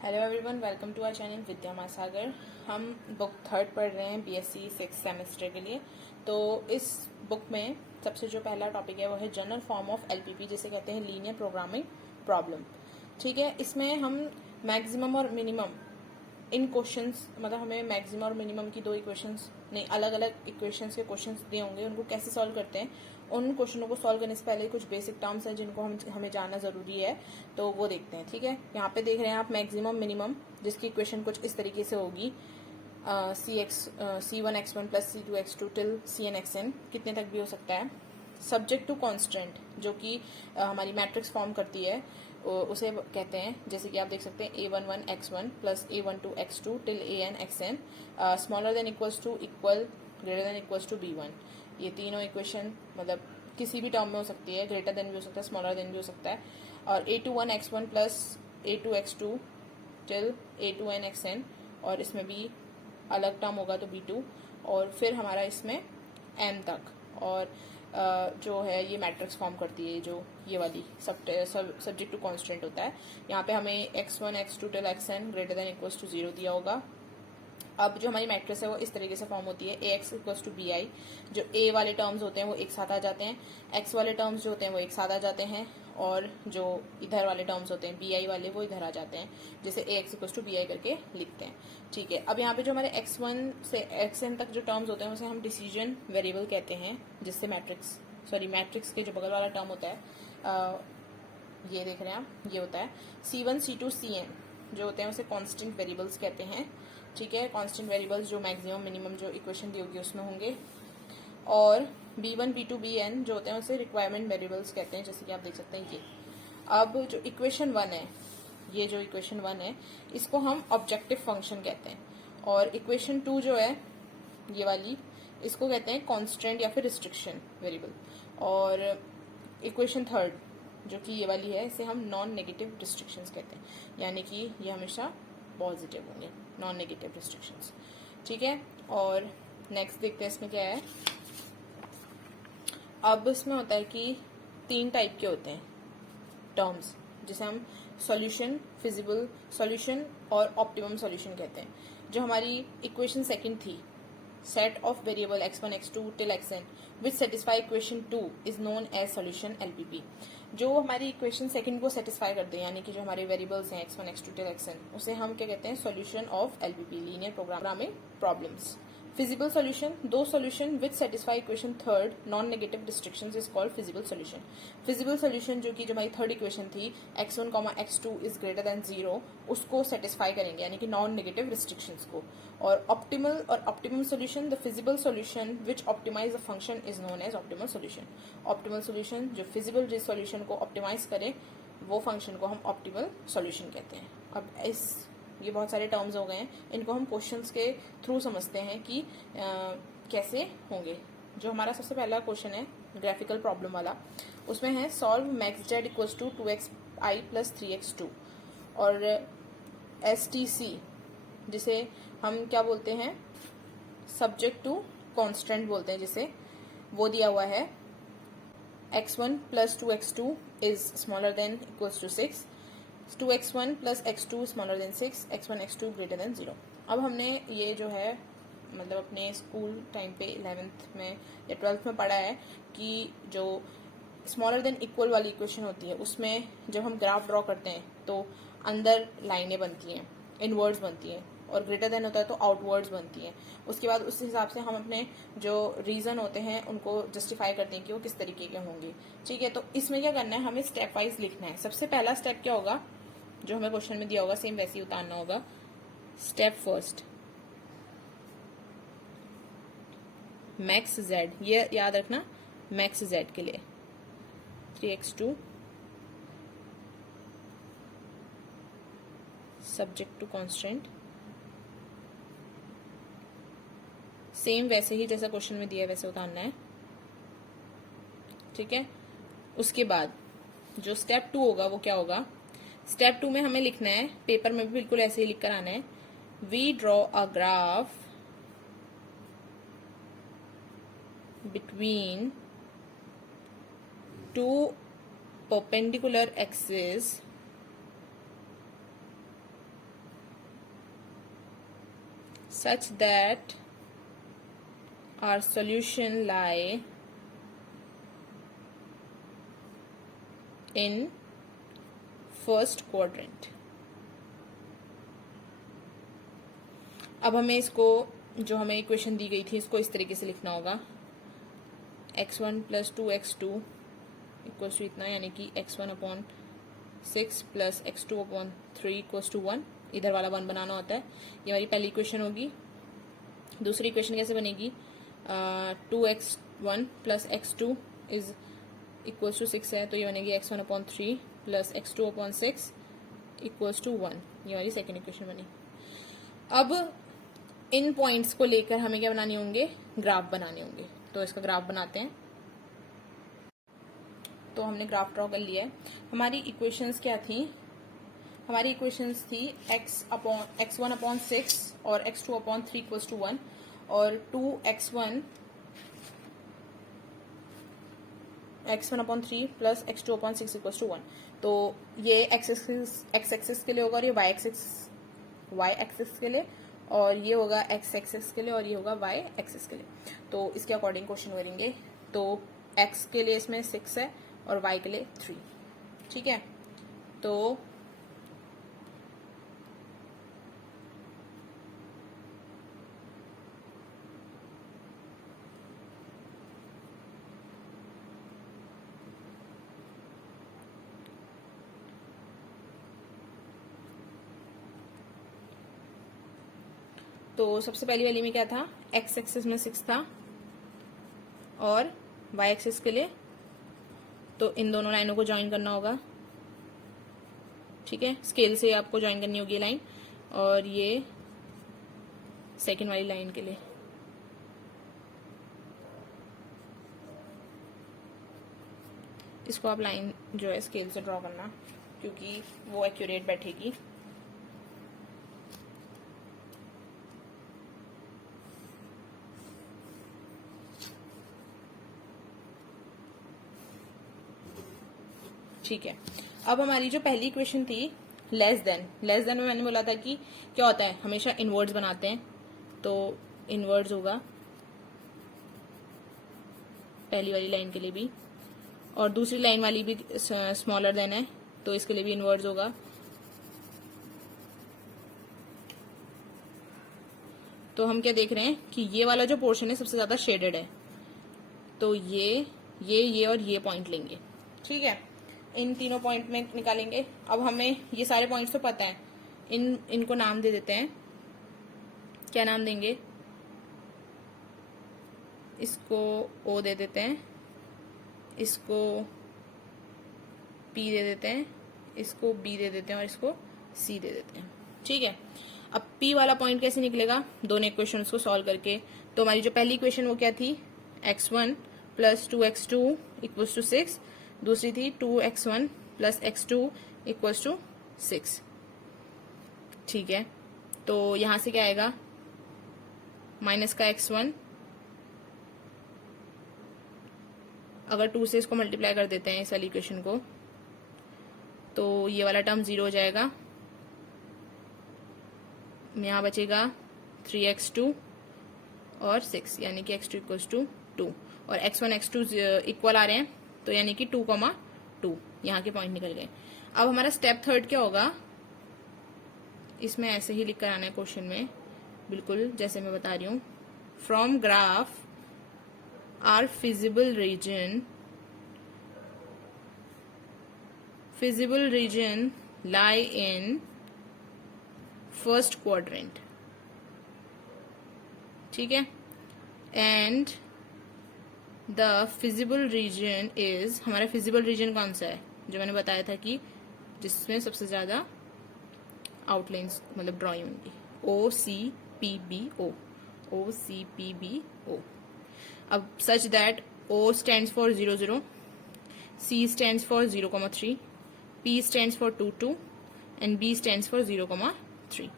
Hello everyone, welcome to our channel Vidya Mahasagar. हम book third पढ़ रहे हैं बीएससी 6 सेमेस्टर के लिए। तो इस बुक में सबसे जो पहला टॉपिक है वो है जनरल फॉर्म ऑफ एलपीपी, जिसे कहते हैं लीनियर प्रोग्रामिंग प्रॉब्लम। ठीक है, इसमें हम मैक्सिमम और मिनिमम इन क्वेश्चंस, मतलब हमें मैक्सिमम और मिनिमम की दो इक्वेशंस नहीं, अलग अलग इक्वेशंस के क्वेश्चंस दिए होंगे, उनको कैसे सॉल्व करते हैं, उन क्वेश्चनों को सॉल्व करने से पहले कुछ बेसिक टर्म्स हैं जिनको हमें जानना जरूरी है, तो वो देखते हैं। ठीक है, यहाँ पे देख रहे हैं आप मैक्सिमम मिनिमम, जिसकी इक्वेशन कुछ इस तरीके से होगी C1x1 plus C2x2 till CnXn, कितने तक भी हो सकता है। सब्जेक्ट टू कॉन्स्टेंट, जो कि हमारी मैट्रिक्स फॉर्म करती है, उसे कहते हैं, जैसे कि आप देख सकते हैं A11x1 plus A12x2 till AnXn smaller than equals to equal greater than equals to B1। ये तीनों इक्वेशन मतलब किसी भी टर्म में हो सकती है, ग्रेटर देन भी हो सकता है, स्मॉलर देन भी हो सकता है। और A21x1 plus A2x2 till A2nXn, और इसमें भी अलग टर्म होगा तो B2, और फिर हमारा इसमें m तक, और जो है ये मैट्रिक्स फॉर्म करती है, जो ये वाली सब्जेक्ट टू कॉन्स्टेंट होता है। यहाँ पे हमें x1 x2 till xn greater than equals to 0 दिया होगा। अब जो हमारी मैट्रिक्स है वो इस तरीके से फॉर्म होती है, ax इक्वल्स टू bi। जो a वाले टर्म्स होते हैं वो एक साथ आ जाते हैं, x वाले टर्म्स जो होते हैं वो एक साथ आ जाते हैं, और जो इधर वाले टर्म्स होते हैं bi वाले वो इधर आ जाते हैं, जैसे ax इक्वल्स टू bi करके लिखते हैं। ठीक है, अब यहाँ पे जो हमारे x1 से xn तक जो टर्म्स होते हैं उसे हम डिसीजन वेरिएबल कहते हैं, जिससे मैट्रिक्स के जो बगल वाला टर्म होता है ये देख रहे हैं आप, ये होता है C1 C2 Cn, जो होते हैं उसे कांस्टेंट वेरिएबल्स कहते हैं। ठीक है, कांस्टेंट वेरिएबल्स जो मैक्सिमम मिनिमम जो इक्वेशन दी होगी उसमें होंगे। और B1 B2 Bn जो होते हैं उसे रिक्वायरमेंट वेरिएबल्स कहते हैं, जैसे कि आप देख सकते हैं ये। अब जो इक्वेशन 1 है, ये जो इक्वेशन 1 है इसको हम ऑब्जेक्टिव फंक्शन कहते हैं, और इक्वेशन 2 जो है ये वाली, इसको कहते हैं कांस्टेंट या फिर रिस्ट्रिक्शन वेरिएबल। और इक्वेशन 3 जो कि ये वाली है, इसे हम नॉन नेगेटिव रिस्ट्रिक्शंस कहते हैं, यानी कि ये हमेशा पॉजिटिव होंगे, नॉन नेगेटिव रिस्ट्रिक्शंस। ठीक है, और नेक्स्ट देखते हैं इसमें क्या है। अब इसमें होता है कि 3 टाइप के होते हैं टर्म्स, जिसे हम सॉल्यूशन, फिजिबल सॉल्यूशन और ऑप्टिमम सॉल्यूशन कहते हैं। जो हमारी इक्वेशन सेकंड थी, set of variable x1 x2 till xn which satisfy equation 2 is known as solution LPP। जो हमारी इक्वेशन सेकंड को सेटिस्फाई करते हैं, यानी कि जो हमारे वेरिएबल्स हैं x1 x2 till xn, उसे हम क्या कहते हैं, solution of LPP, linear programming problems. Feasible solution, दो solution which satisfy equation third non negative restrictions is called feasible solution. Feasible solution जो कि जो हमारी थर्ड इक्वेशन थी x1, x2 is greater than 0, उसको सेटिस्फाई करेंगे, यानी कि नॉन नेगेटिव रिस्ट्रिक्शंस को। और optimum solution, the feasible solution which optimise the function is known as optimal solution. Optimal solution जो फिजिबल सॉल्यूशन को ऑप्टिमाइज करे, वो फंक्शन को हम ऑप्टिमल सॉल्यूशन कहते हैं। अब ये बहुत सारे टर्म्स हो गए हैं, इनको हम क्वेश्चंस के थ्रू समझते हैं कि कैसे होंगे। जो हमारा सबसे पहला क्वेश्चन है ग्राफिकल प्रॉब्लम वाला, उसमें है solve max z equals to 2xi plus 3x2, और STC जिसे हम क्या बोलते हैं, सब्जेक्ट टू कॉन्स्टेंट बोलते हैं, जिसे वो दिया हुआ है x1 plus 2x2 is smaller than equals to 6, 2x1 plus x2 smaller than 6, x1 x2 greater than 0। अब हमने ये जो है मतलब अपने स्कूल टाइम पे 11th में या 12th में पढ़ा है कि जो स्मॉलर देन इक्वल वाली इक्वेशन होती है, उसमें जब हम ग्राफ ड्रॉ करते हैं तो अंदर लाइनें बनती हैं, इनवर्ड्स बनती हैं, और ग्रेटर देन होता है तो आउटवर्ड्स बनती हैं। उसके बाद उस हिसाब से हम अपने जो रीजन होते हैं उनको जस्टिफाई करते हैं कि वो किस तरीके के होंगे। ठीक है, तो इसमें क्या करना है, हमें स्टेप वाइज लिखना है। सबसे पहला स्टेप क्या होगा, जो हमें क्वेश्चन में दिया होगा सेम वैसे ही उतारना होगा। स्टेप फर्स्ट, मैक्स जेड, ये याद रखना, मैक्स जेड के लिए 3x2 subject to constant, same वैसे ही जैसा क्वेश्चन में दिया है वैसे उतारना है। ठीक है, उसके बाद जो स्टेप 2 होगा वो क्या होगा, स्टेप 2 में हमें लिखना है, पेपर में भी बिल्कुल ऐसे ही लिख कर आना है, we draw a graph between two perpendicular axes such that our solution lie in first quadrant. अब हमें इसको, जो हमें इक्वेशन दी गई थी, इसको इस तरीके से लिखना होगा, x1 plus 2x2 equals to इतना, यानी कि x1/6 plus x2/3 equals to 1. इधर वाला 1 बनाना होता है. ये हमारी पहली इक्वेशन होगी. दूसरी इक्वेशन कैसे बनेगी? 2x1 plus x2 is equals to 6 है, तो ये बनेगी x1/3 plus x2/6 equals to 1. ये हमारी सेकेंड इक्वेशन बनी. अब इन पॉइंट्स को लेकर हमें क्या बनाने होंगे? ग्राफ बनाने होंगे. तो इसका ग्राफ बनाते हैं. तो हमने ग्राफ ड्रॉ कर लिया है. हमारी इक्वेशंस क्या थी? हमारी इक्वेशंस थी x1/6 और x2/3 इक्वल्स टू 1 और x1/3 plus x2/6 equals to 1. तो ये x एक्सिस के लिए होगा और ये y एक्सिस के लिए, और ये होगा x एक्सिस के लिए और ये होगा y एक्सिस के लिए. तो इसके अकॉर्डिंग क्वेश्चन करेंगे. तो x के लिए इसमें 6 है और y के लिए 3. ठीक है. तो सबसे पहली वाली में क्या था? x एक्सिस में 6 था और y एक्सिस के लिए, तो इन दोनों लाइनों को ज्वाइन करना होगा. ठीक है. स्केल से आपको ज्वाइन करनी होगी लाइन, और ये सेकेंड वाली लाइन के लिए. इसको आप लाइन जो है स्केल से ड्रॉ करना, क्योंकि वो एक्यूरेट बैठेगी. ठीक है. अब हमारी जो पहली इक्वेशन थी लेस देन में मैंने बोला था कि क्या होता है, हमेशा इनवर्ड्स बनाते हैं. तो इनवर्ड्स होगा पहली वाली लाइन के लिए भी, और दूसरी लाइन वाली भी स्मॉलर देन है, तो इसके लिए भी इनवर्ड्स होगा. तो हम क्या देख रहे हैं कि ये वाला जो पोर्शन है सबसे ज्यादा शेडेड है, तो ये और ये पॉइंट लेंगे. ठीक है. इन तीनों पॉइंट में निकालेंगे. अब हमें ये सारे पॉइंट्स तो पता है, इनको नाम दे देते हैं. क्या नाम देंगे? इसको O दे देते हैं, इसको P दे देते हैं, इसको B दे देते हैं और इसको C दे देते हैं. ठीक है. अब P वाला पॉइंट कैसे निकलेगा? दोनों इक्वेशंस को सॉल्व करके. तो हमारी जो पहली इक्वेशन वो क्या थी? x1 plus 2x2 equals to 6. दूसरी थी 2x1 plus x2 equals to 6. ठीक है. तो यहां से क्या आएगा? माइनस का x1, अगर 2 से इसको मल्टीप्लाई कर देते हैं इस वाली इक्वेशन को, तो ये वाला टर्म 0 हो जाएगा. यहां बचेगा 3x2 और 6, यानी कि x2 इक्वल्स टू 2, और x1 x2 इक्वल आ रहे हैं, तो यानी कि 2,2 यहाँ के पॉइंट निकल गए. अब हमारा स्टेप थर्ड क्या होगा? इसमें ऐसे ही लिख कर आना है क्वेश्चन में, बिल्कुल जैसे मैं बता रही हूँ. From graph are feasible region lie in first quadrant. ठीक है. And the feasible region is, हमारा फिजिबल रीजन कौन सा है? जो मैंने बताया था कि जिसमें सबसे ज्यादा आउटलाइंस मतलब ड्रॉइंग होंगी. OCPBO. अब such that O stands for 0, 0, C stands for 0,3, P stands for 2, 2 and B stands for 0,3.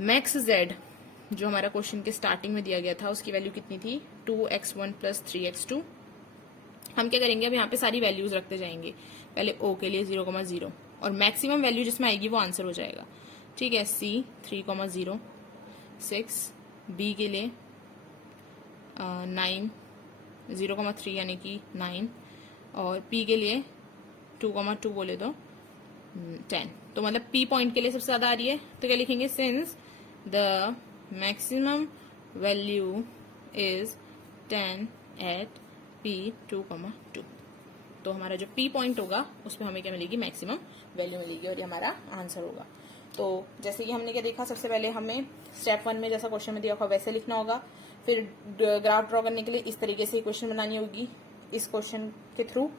Max Z जो हमारा क्वेश्चन के स्टार्टिंग में दिया गया था उसकी वैल्यू कितनी थी? 2x1 plus 3x2. हम क्या करेंगे? अब यहाँ पे सारी वैल्यूज रखते जाएंगे. पहले O के लिए 0,0 और मैक्सिमम वैल्यू जिसमें आएगी वो आंसर हो जाएगा. ठीक है. C 3,0, 6, बी के लिए 9, 0,3 यानी कि 9, और पी के लिए 2,2 बोले तो 10। तो मतलब पी पॉइंट के लिए सबसे ज़्यादा आ रही है, तो क्या लिखेंगे, since the maximum value is 10 at P 2,2। तो हमारा जो पी पॉइंट होगा उस पर हमें क्या मिलेगी, मैक्सिमम वैल्यू मिलेगी, और ये हमारा आंसर होगा। तो जैसे कि हमने क्या देखा, सबसे पहले हमें स्टेप 1 में जैसा क्वेश्चन में दिया होगा वैसे लिखना होगा। फिर ग्राफ ड्रॉ करने के लिए इस तरीके से इक्वेशन बनानी होगी इस क्वेश्चन के थ्रू।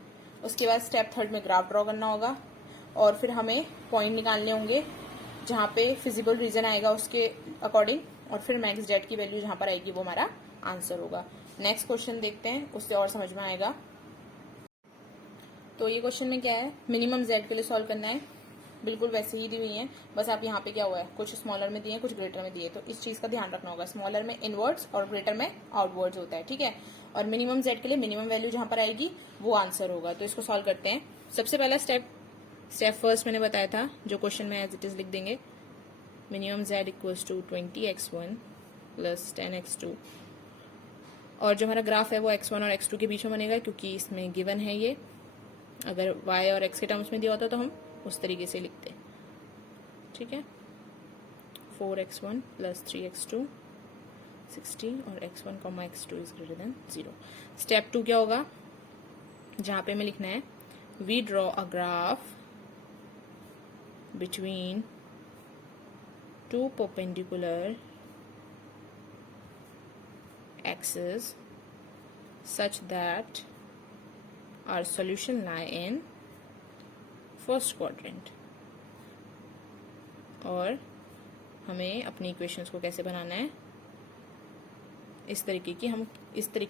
उसके बाद स्टेप 3 में ग्राफ ड्रॉ करना होगा, और फिर हमें पॉइंट निकालने होंगे जहाँ पे फिजिबल रीजन आएगा उसके अकॉर्डिंग, और फिर मैक्स जेड की वैल्यू जहाँ पर आएगी वो हमारा आंसर होगा। नेक्स्ट क्वेश्चन देखते हैं, उससे और समझ में आएगा। तो ये क्वेश्चन में क्या है, मिनिमम जेड के लिए सॉल्व करना है, बिल्कुल वैसे ही दी हुई है, बस आप यहाँ पे क्या हुआ है, कुछ स्मॉलर में दिए कुछ ग्रेटर में दिए, तो इस चीज का ध्यान रखना होगा। स्मॉलर में इनवर्ड्स और ग्रेटर में आउटवर्ड्स होता है, ठीक है। और मिनिमम जेड के लिए मिनिमम वैल्यू जहां पर आएगी वो आंसर होगा। तो इसको सॉल्व करते हैं। सबसे पहला स्टेप फर्स्ट मैंने बताया था, जो क्वेश्चन में एज इट इज लिख देंगे, minimum z equals to 20x1 plus 10x2, और जो हमारा ग्राफ है वो x1 और x2 के बीच में बनेगा, क्योंकि इसमें गिवन है ये। अगर y और x के टर्म्स में दिया होता तो हम उस तरीके से लिखते, ठीक है। 4x1 प्लस 3x2 60, और x1 comma x2 is greater than 0। Step 2 क्या होगा, जहां पे हमें लिखना है, we draw a graph between two perpendicular axes such that our solution lie in first quadrant। और हमें अपनी इक्वेशंस को कैसे बनाना है, इस तरीके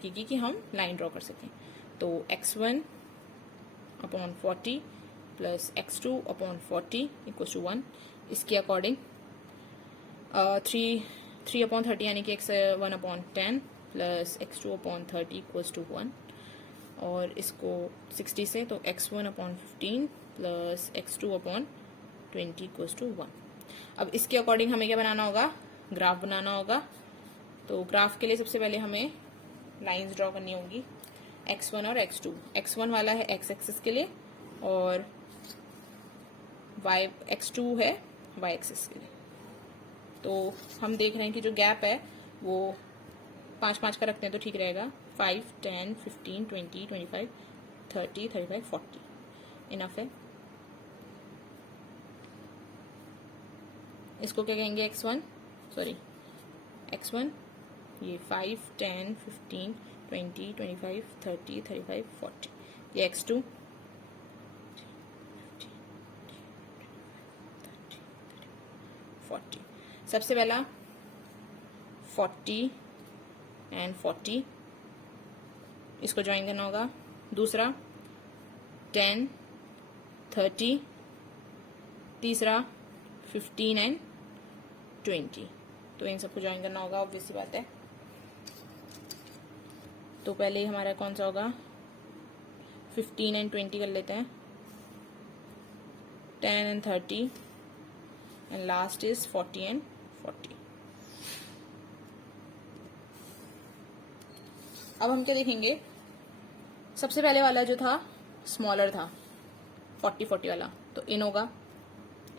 की कि हम लाइन ड्रॉ कर सकें। तो x1 upon 40 plus x2 upon 40 equal to 1। इसके अकॉर्डिंग 3 अपॉन 30 यानी कि x1 upon 10 plus x2 upon 30 equals to 1, और इसको 60 से, तो x1 upon 15 plus x2 upon 20 equals to 1। अब इसके अकॉर्डिंग हमें क्या बनाना होगा, ग्राफ बनाना होगा। तो ग्राफ के लिए सबसे पहले हमें लाइंस ड्रॉ करनी होंगी, x1 और x2। x1 वाला है x एक्सिस के लिए, और x2 है y एक्सिस के लिए। तो हम देख रहे हैं कि जो गैप है वो 5-5 का रखते हैं तो ठीक रहेगा। 5, 10, 15, 20, 25, 30, 35, 40 इनफ है। इसको क्या कहेंगे, x1 ये 5, 10, 15, 20, 25, 30, 35, 40, ये x2, 40। सबसे पहला 40 एंड 40 इसको ज्वाइन करना होगा। दूसरा 10, 30, तीसरा 15 एंड 20, तो इन सबको ज्वाइन करना होगा, ऑब्वियस सी बात है। तो पहले ही हमारा कौन सा होगा, 15 एंड 20 कर लेते हैं, 10 and 30, and last is 40 and 40। अब हम क्या देखेंगे, सबसे पहले वाला जो था स्मॉलर था 40 वाला, तो इन होगा,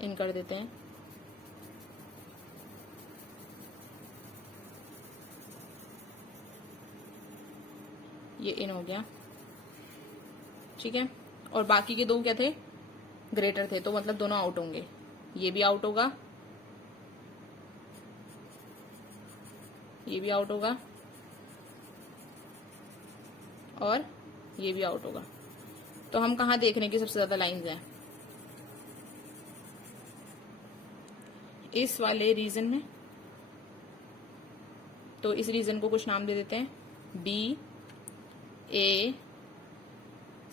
इन कर देते हैं। ये इन हो गया, ठीक है। और बाकी के दो क्या थे, ग्रेटर थे, तो मतलब दोनों आउट होंगे। ये भी आउट होगा, ये भी आउट होगा, और ये भी आउट होगा। तो हम कहाँ देख रहे हैं कि सबसे ज्यादा लाइंस हैं, इस वाले रीजन में। तो इस रीजन को कुछ नाम दे देते हैं, B, A,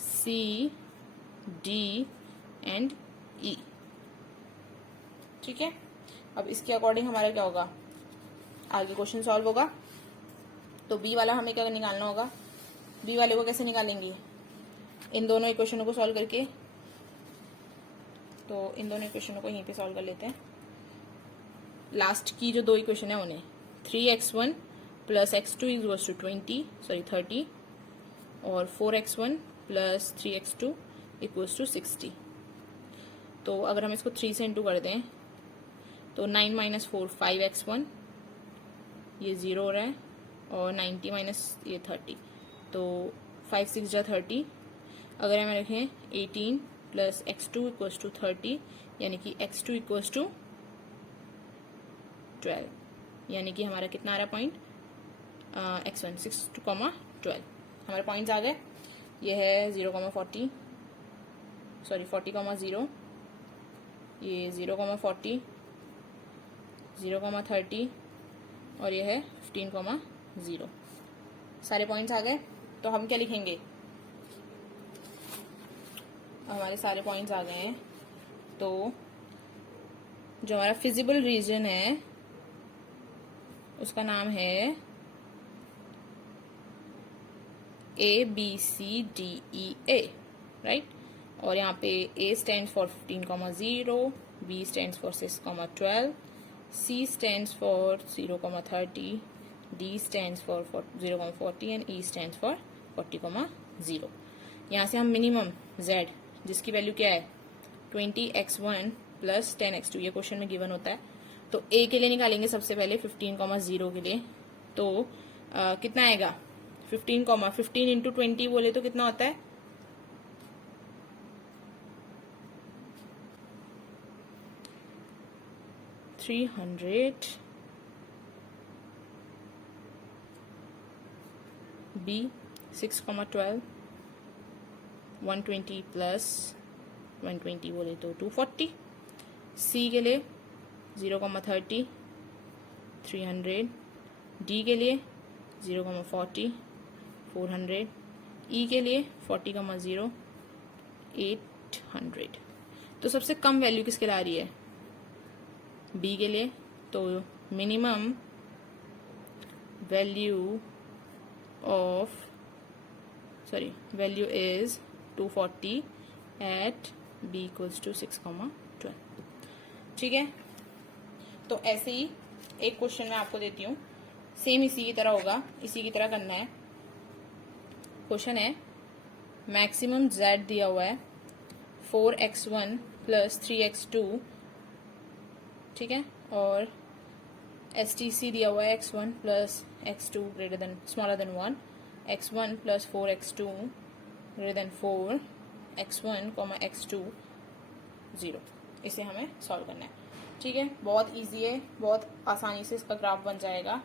C, D and E, ठीक है। अब इसके अकॉर्डिंग हमारा क्या होगा, आगे क्वेश्चन सॉल्व होगा। तो बी वाला हमें क्या निकालना होगा, बी वाले को कैसे निकालेंगे, इन दोनों इक्वेशनों को सॉल्व करके। तो इन दोनों इक्वेशनों को यहीं पे सॉल्व कर लेते हैं। लास्ट की जो दो इक्वेशन है उन्हें 3x1 plus x2 equals to 30 और 4x1 plus 3x2 equals to 60। तो अगर हम इसको 3 से इंटू कर दें तो 9 माइनस 4 5x1, ये 0 हो रहा है, और 90 माइनस ये 30, तो 5 6 जा 30। अगर हमें रखें 18 प्लस x2 इक्वल्स टू 30, यानी कि x2 इक्वल्स टू 12, यानी कि हमारा कितना आ रहा पॉइंट x1 6,12 हमारे पॉइंट्स आ गए। ये है 0,40 सॉरी 40,0, ये 0,40 0,30 और ये है 15,0। सारे पॉइंट्स आ गए। तो हम क्या लिखेंगे, हमारे सारे पॉइंट्स आ गए हैं। तो जो हमारा फिजिबल रीजन है उसका नाम है ABCDEA, राइट। और यहाँ पे A stands for 15,0, B stands for 6,12, C stands for 0,30, D stands for 0,40 and E stands for 40,0। यहाँ से हम मिनिमम Z जिसकी वैल्यू क्या है 20x1 प्लस 10x2, ये क्वेश्चन में गिवन होता है, तो A के लिए निकालेंगे सबसे पहले 15,0 के लिए। तो कितना आएगा 15 इंटू 20 बोले तो कितना होता है 300। B 6,12, 120 प्लस 120 बोले तो 240। C के लिए 0,30 300, D के लिए 0,40 400, E के लिए 40,0 800। तो सबसे कम वैल्यू किसके ला रही है B के लिए, तो minimum value is 240 at B equals to 6,12। ठीक है। तो ऐसे ही एक क्वेश्चन मैं आपको देती हूँ, सेम इसी की तरह होगा, इसी की तरह करना है। क्वेश्चन है मैक्सिमम Z दिया हुआ है 4x1 प्लस 3x2, ठीक है, और STC दिया हुआ है x1 plus x2 greater then smaller than 1, x1 plus 4x2 greater than 4, x1 x2 0। इसे हमें सॉल्व करना है। ठीक है, बहुत इजी है, बहुत आसानी से इसका ग्राफ बन जाएगा।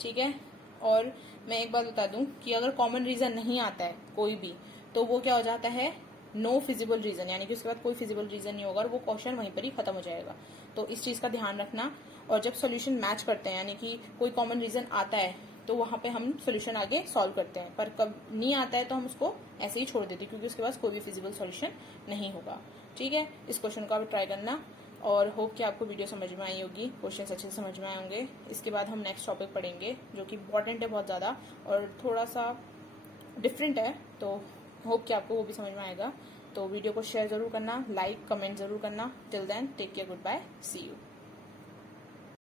ठीक है, और मैं एक बात बता दूं कि अगर कॉमन रीजन नहीं आता है कोई भी, तो वो क्या हो जाता है नो फिजिबल रीजन, यानी कि उसके बाद कोई फिजिबल रीजन नहीं होगा और वो क्वेश्चन वहीं पर ही खत्म हो जाएगा। तो इस चीज का ध्यान रखना। और जब सोल्यूशन मैच करते हैं, यानी कि कोई कॉमन रीजन आता है, तो वहां पे हम सोल्यूशन आगे सॉल्व करते हैं, पर कब नहीं आता है तो हम उसको ऐसे ही छोड़ देते हैं, क्योंकि उसके पास कोई भी फिजिबल सोल्यूशन नहीं होगा। ठीक है, इस क्वेश्चन को आप ट्राई करना, और होप कि आपको वीडियो समझ में आई होगी, क्वेश्चन अच्छे से समझ में आए होंगे। इसके बाद हम नेक्स्ट टॉपिक पढ़ेंगे जो कि इंपॉर्टेंट है बहुत ज़्यादा और थोड़ा सा डिफरेंट है, तो होप कि आपको वो भी समझ में आएगा। तो वीडियो को शेयर जरूर करना, लाइक कमेंट जरूर करना। Till then take care, good bye, see you.